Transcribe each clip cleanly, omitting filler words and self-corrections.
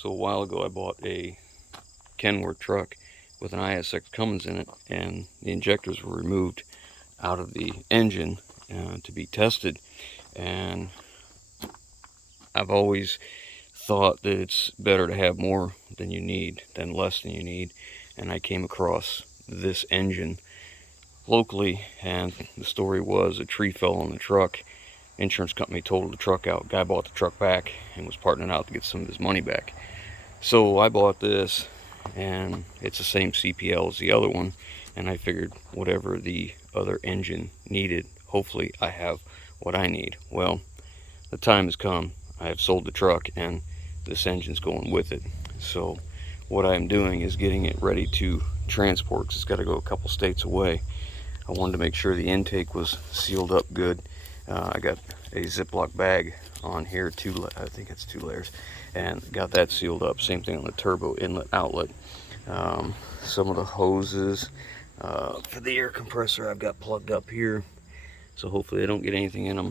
So a while ago I bought a KENWORTH truck with an ISX Cummins in it, and the injectors were removed out of the engine to be tested. And I've always thought that it's better to have more than you need than less than you need. And I came across this engine locally, and the story was a tree fell on the truck. Insurance company totaled the truck out. Guy bought the truck back and was parting it out to get some of his money back. So I bought this, and it's the same CPL as the other one, and I figured whatever the other engine needed, hopefully I have what I need. Well, the time has come. I have sold the truck, and this engine's going with it. So what I'm doing is getting it ready to transport, because it's got to go a couple states away. I wanted to make sure the intake was sealed up good. I got a Ziploc bag on here, I think it's 2 layers, and got that sealed up. Same thing on the turbo inlet outlet. Some of the hoses for the air compressor I've got plugged up here, so hopefully I don't get anything in them.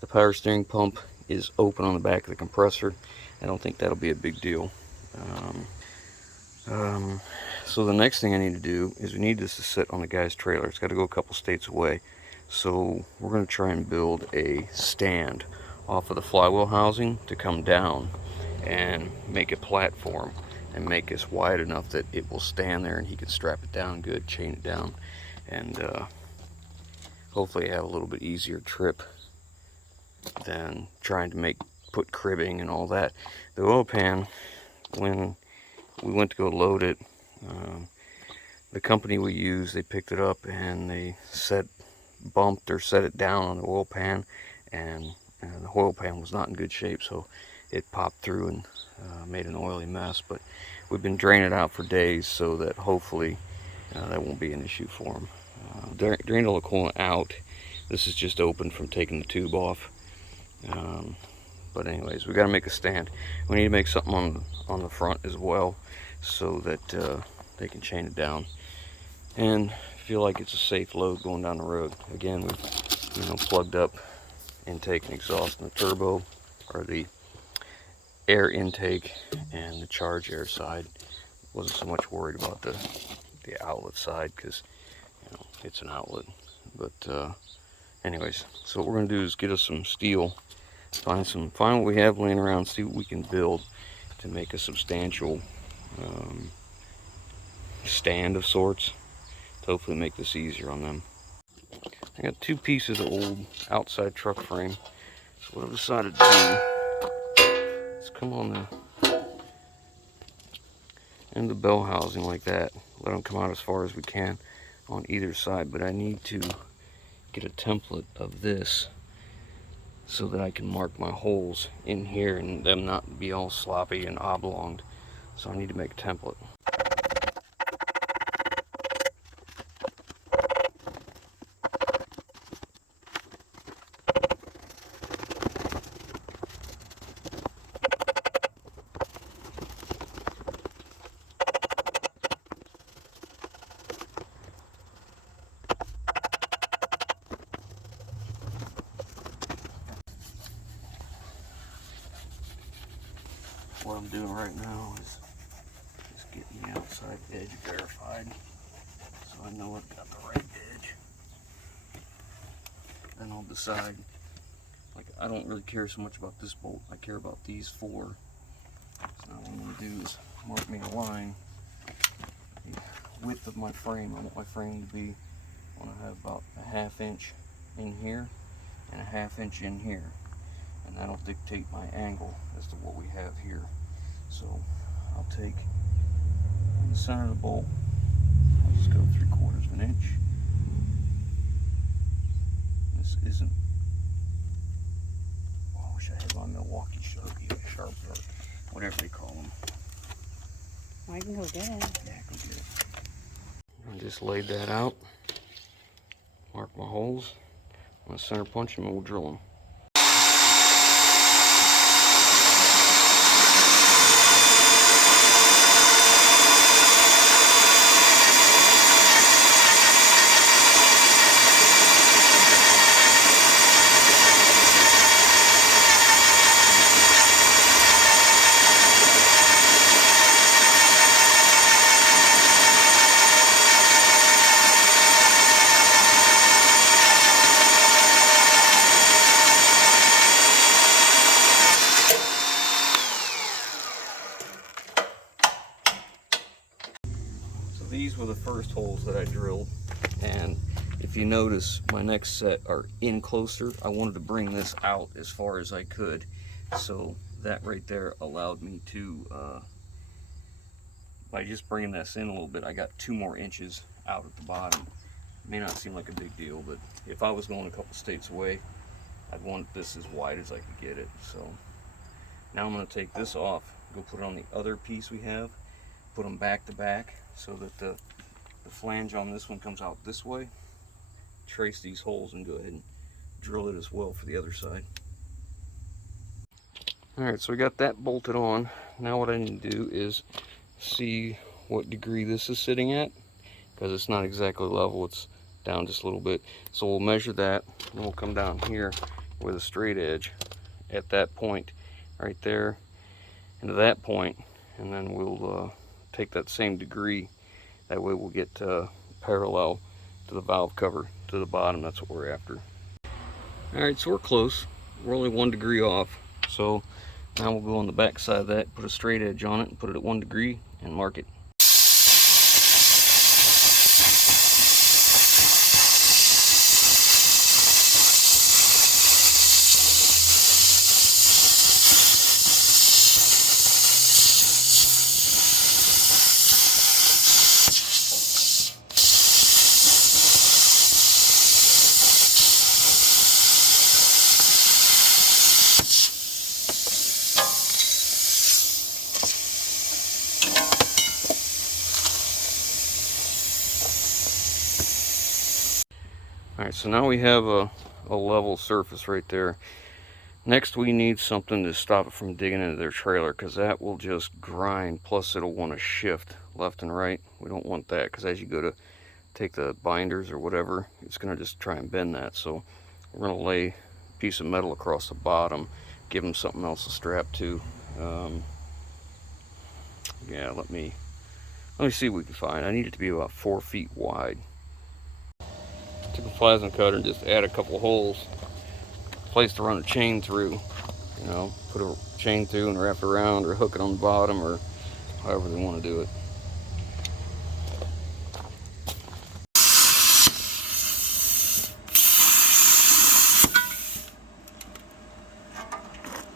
The power steering pump is open on the back of the compressor. I don't think that'll be a big deal. So the next thing I need to do is we need this to sit on the guy's trailer. It's got to go a couple states away. So we're going to try and build a stand off of the flywheel housing to come down and make a platform and make this wide enough that it will stand there and he can strap it down good, chain it down, and hopefully have a little bit easier trip than trying to put cribbing and all that. The oil pan, when we went to go load it, the company we used, they picked it up and they bumped or set it down on the oil pan, and the oil pan was not in good shape, so it popped through and made an oily mess. But we've been draining it out for days, so that hopefully that won't be an issue for them. Drained all the coolant out. This is just open from taking the tube off. But anyways, we got to make a stand. We need to make something on the front as well, so that they can chain it down and feel like it's a safe load going down the road. Again, we've plugged up intake and exhaust in the turbo, or the air intake, and the charge air side. Wasn't so much worried about the outlet side, because it's an outlet. But anyways, so what we're going to do is get us some steel, find what we have laying around, see what we can build to make a substantial stand of sorts, to hopefully make this easier on them. I got 2 pieces of old outside truck frame, so what I've decided to do is come on the end of the bell housing like that, let them come out as far as we can on either side. But I need to get a template of this so that I can mark my holes in here and them not be all sloppy and oblonged. So I need to make a template. What I'm doing right now is just getting the outside edge verified, so I know I've got the right edge. Then I'll decide. Like, I don't really care so much about this bolt, I care about these 4. So now what I'm going to do is mark me a line, the width of my frame. I want my frame to be, I want to have about a 1/2 inch in here and a 1/2 inch in here. And that'll dictate my angle as to what we have here. So I'll take on the center of the bolt, I'll just go 3/4 of an inch. This isn't, oh, I wish I had my Milwaukee sharp or whatever they call them. I can go get it. Yeah, go get it. I just laid that out, mark my holes, I'm going to center punch them and we'll drill them. these were the first holes that I drilled, and if you notice, my next set are in closer. I wanted to bring this out as far as I could, so that right there allowed me to, by just bringing this in a little bit, I got 2 more inches out at the bottom. It may not seem like a big deal, but if I was going a couple states away, I'd want this as wide as I could get it. So now I'm going to take this off, go put it on the other piece we have, put them back to back so that the flange on this one comes out this way. Trace these holes and go ahead and drill it as well for the other side. Alright, so we got that bolted on. Now what I need to do is see what degree this is sitting at, because it's not exactly level, it's down just a little bit. So we'll measure that, and we'll come down here with a straight edge at that point right there and to that point, and then we'll take that same degree. That way we'll get parallel to the valve cover to the bottom. That's what we're after. Alright, so we're close. We're only 1 degree off. So now we'll go on the back side of that, put a straight edge on it, and put it at 1 degree and mark it. Alright, so now we have a level surface right there. Next we need something to stop it from digging into their trailer, because that will just grind, plus it'll want to shift left and right. We don't want that, because as you go to take the binders or whatever, it's going to just try and bend that. So we're going to lay a piece of metal across the bottom, give them something else to strap to. Yeah, let me see what we can find. I need it to be about 4 feet wide. Took a plasma cutter and just add a couple holes, place to run a chain through. You know, put a chain through and wrap it around, or hook it on the bottom, or however they want to do it.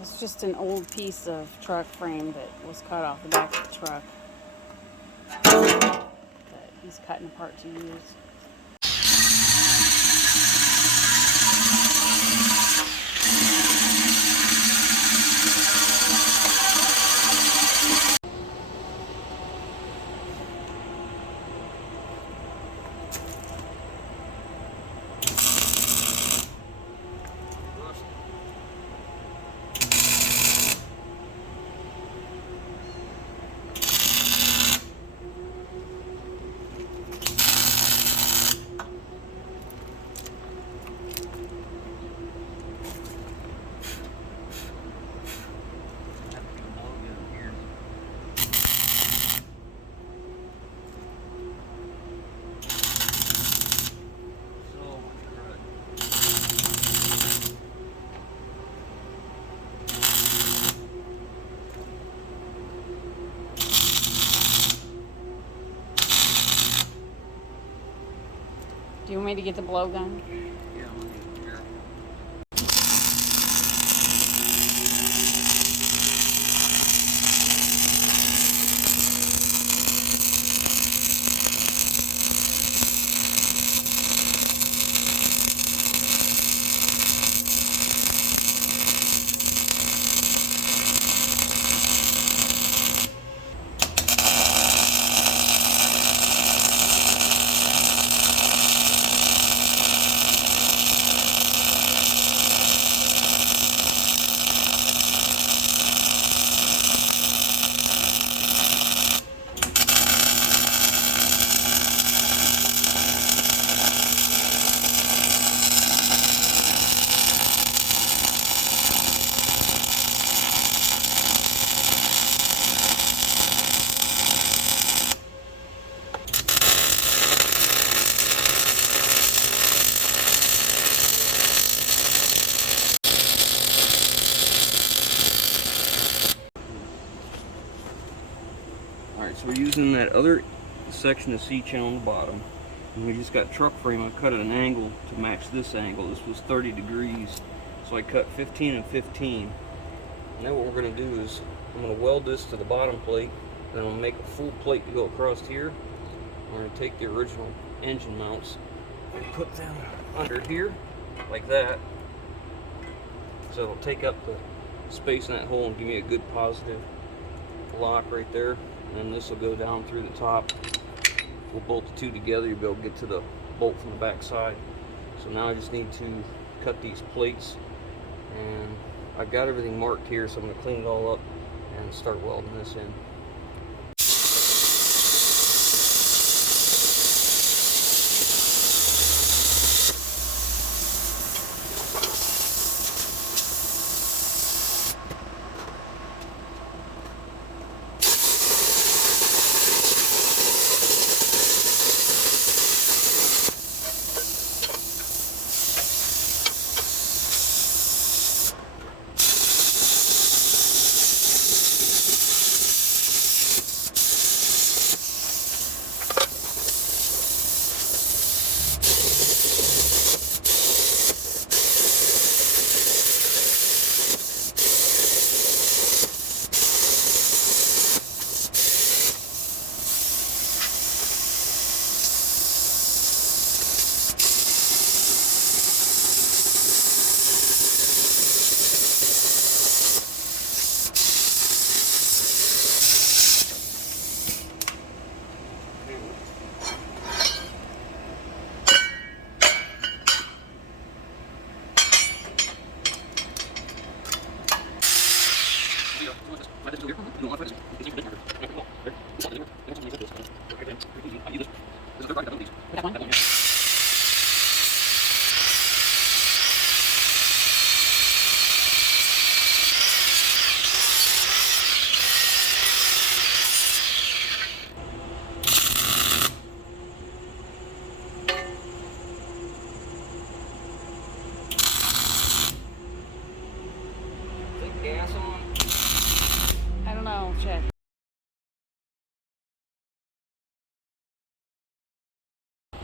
It's just an old piece of truck frame that was cut off the back of the truck that he's cutting apart to use. Do you want me to get the blowgun? Yeah, I'm gonna get it here. Alright, so we're using that other the section of C-channel on the bottom. And we just got truck frame. I cut at an angle to match this angle. This was 30 degrees. So I cut 15 and 15. And then what we're going to do is I'm going to weld this to the bottom plate. Then I'm going to make a full plate to go across here. We're going to take the original engine mounts and put them under here like that. So it'll take up the space in that hole and give me a good positive lock right there. And then this will go down through the top. We'll bolt the two together. You'll be able to get to the bolt from the back side. So now I just need to cut these plates, and I've got everything marked here, so I'm going to clean it all up and start welding this in. Gas on? I don't know, check.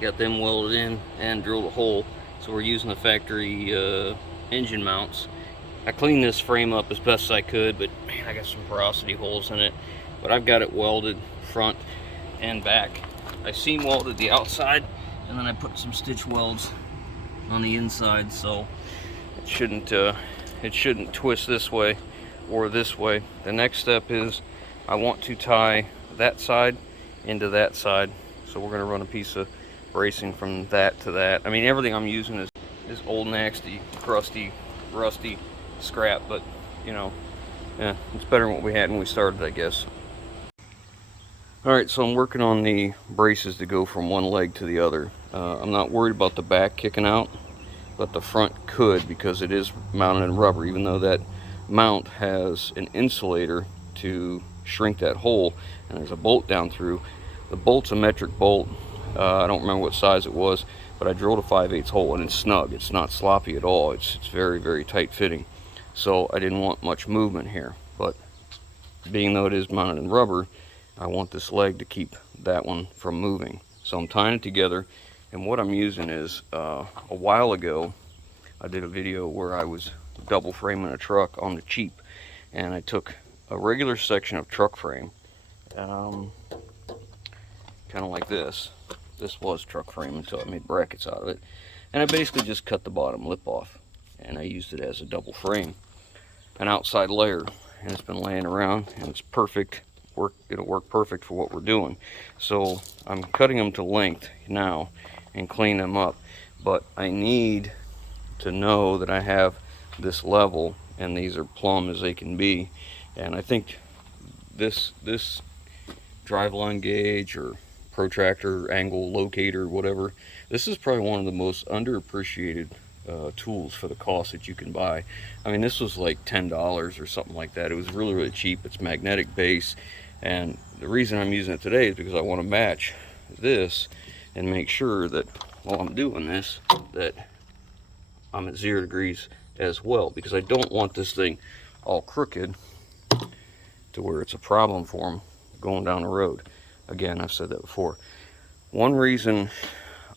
Got them welded in and drilled a hole. So we're using the factory engine mounts. I cleaned this frame up as best as I could, but man, I got some porosity holes in it. But I've got it welded front and back. I seam welded the outside, and then I put some stitch welds on the inside, so it shouldn't twist this way or this way. The next step is I want to tie that side into that side. So we're going to run a piece of bracing from that to that. I mean, everything I'm using is old, nasty, crusty, rusty scrap, but you know, yeah, it's better than what we had when we started, I guess. Alright, so I'm working on the braces to go from one leg to the other. I'm not worried about the back kicking out, but the front could, because it is mounted in rubber, even though that mount has an insulator to shrink that hole, and there's a bolt down through. The bolt's a metric bolt. I don't remember what size it was, but I drilled a 5/8 hole, and it's snug. It's not sloppy at all. It's very, very tight fitting. So I didn't want much movement here, but being though it is mounted in rubber, I want this leg to keep that one from moving. So I'm tying it together, and what I'm using is, a while ago, I did a video where I was double framing a truck on the cheap, and I took a regular section of truck frame, kind of like this. This was truck frame until I made brackets out of it, and I basically just cut the bottom lip off, and I used it as a double frame, an outside layer, and it's been laying around, and it's perfect. It'll work perfect for what we're doing. So I'm cutting them to length now and clean them up, but I need to know that I have this level, and these are plumb as they can be. And I think this driveline gauge or protractor, angle locator, whatever, this is probably one of the most underappreciated tools for the cost that you can buy. I mean, this was like $10 or something like that. It was really, really cheap. It's magnetic base, and the reason I'm using it today is because I want to match this and make sure that while I'm doing this, that I'm at 0 degrees as well, because I don't want this thing all crooked to where it's a problem for them going down the road. Again, I've said that before. One reason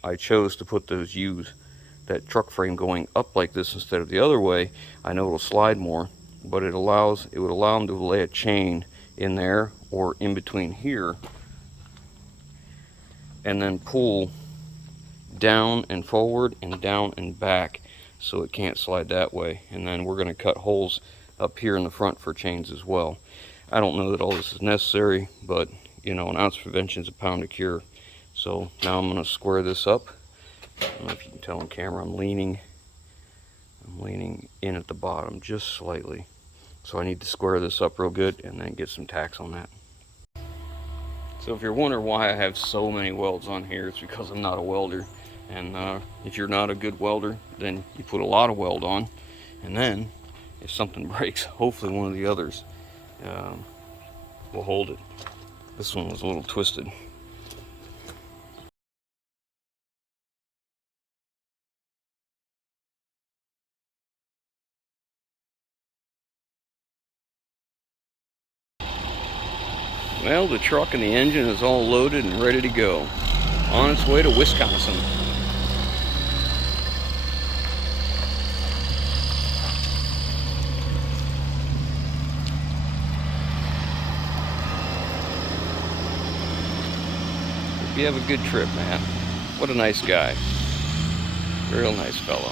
I chose to put those U's, that truck frame going up like this instead of the other way, I know it'll slide more, but it would allow them to lay a chain in there or in between here and then pull down and forward and down and back so it can't slide that way. And then we're going to cut holes up here in the front for chains as well. I don't know that all this is necessary, but you know, an ounce of prevention is a pound of cure. So now I'm going to square this up. I don't know if you can tell on camera, I'm leaning in at the bottom just slightly. So I need to square this up real good and then get some tacks on that. So if you're wondering why I have so many welds on here, it's because I'm not a welder. And if you're not a good welder, then you put a lot of weld on, and then if something breaks, hopefully one of the others will hold it. This one was a little twisted. Well, the truck and the engine is all loaded and ready to go. On its way to Wisconsin. Hope you have a good trip, man. What a nice guy. Real nice fellow.